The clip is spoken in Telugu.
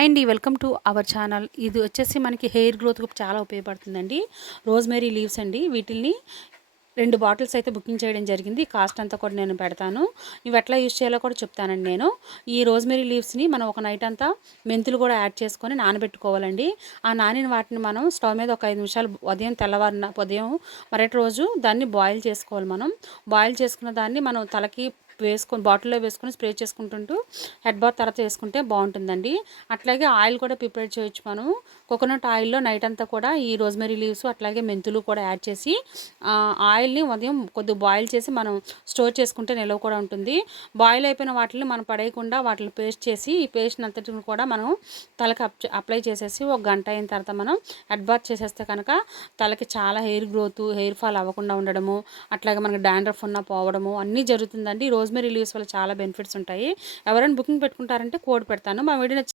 And welcome to our channel. ఇది వచ్చేసి మనకి హెయిర్ గ్రోత్కి చాలా ఉపయోగపడుతుందండి. రోజ్మెరీ లీవ్స్ అండి. వీటిల్ని 2 బాటిల్స్ అయితే బుకింగ్ చేయడం జరిగింది. కాస్ట్ అంతా కూడా నేను పెడతాను. ఇవి ఎట్లా యూజ్ చేయాలో కూడా చెప్తానండి నేను. ఈ రోజ్మెరీ లీవ్స్ని మనం ఒక నైట్ అంతా మెంతులు కూడా యాడ్ చేసుకొని నానబెట్టుకోవాలండి. ఆ నానిన వాటిని మనం స్టవ్ మీద ఒక 5 నిమిషాలు ఉదయం మరటి రోజు దాన్ని బాయిల్ చేసుకోవాలి. మనం బాయిల్ చేసుకున్న దాన్ని మనం తలకి వేసుకొని బాటిల్లో వేసుకొని స్ప్రే చేసుకుంటుంటూ హెడ్ బాత్ తర్వాత వేసుకుంటే బాగుంటుందండి. అట్లాగే ఆయిల్ కూడా ప్రిపేర్ చేయొచ్చు. మనం కోకోనట్ ఆయిల్లో నైట్ అంతా కూడా ఈ రోజ్మెరీ లీవ్స్ అట్లాగే మెంతులు కూడా యాడ్ చేసి ఆయిల్ని ఉదయం కొద్దిగా బాయిల్ చేసి మనం స్టోర్ చేసుకుంటే నిల్వ కూడా ఉంటుంది. బాయిల్ అయిపోయిన వాటిని మనం పడేయకుండా వాటిని పేస్ట్ చేసి ఈ పేస్ట్ అంతటిని కూడా మనం తలకి అప్లై చేసేసి ఒక గంట అయిన తర్వాత మనం హెడ్ బాత్ చేసేస్తే కనుక తలకి చాలా హెయిర్ గ్రోత్, హెయిర్ ఫాల్ అవ్వకుండా ఉండడము, అట్లాగే మనకి డాండ్రఫ్ ఉన్న పోవడము అన్నీ జరుగుతుందండి. రోజ్మెరీ లీవ్స్ వల్ల చాలా బెనిఫిట్స్ ఉంటాయి. ఎవరైనా బుకింగ్ పెట్టుకుంటారంటే కోడ్ పెడతాను. మా వీడియో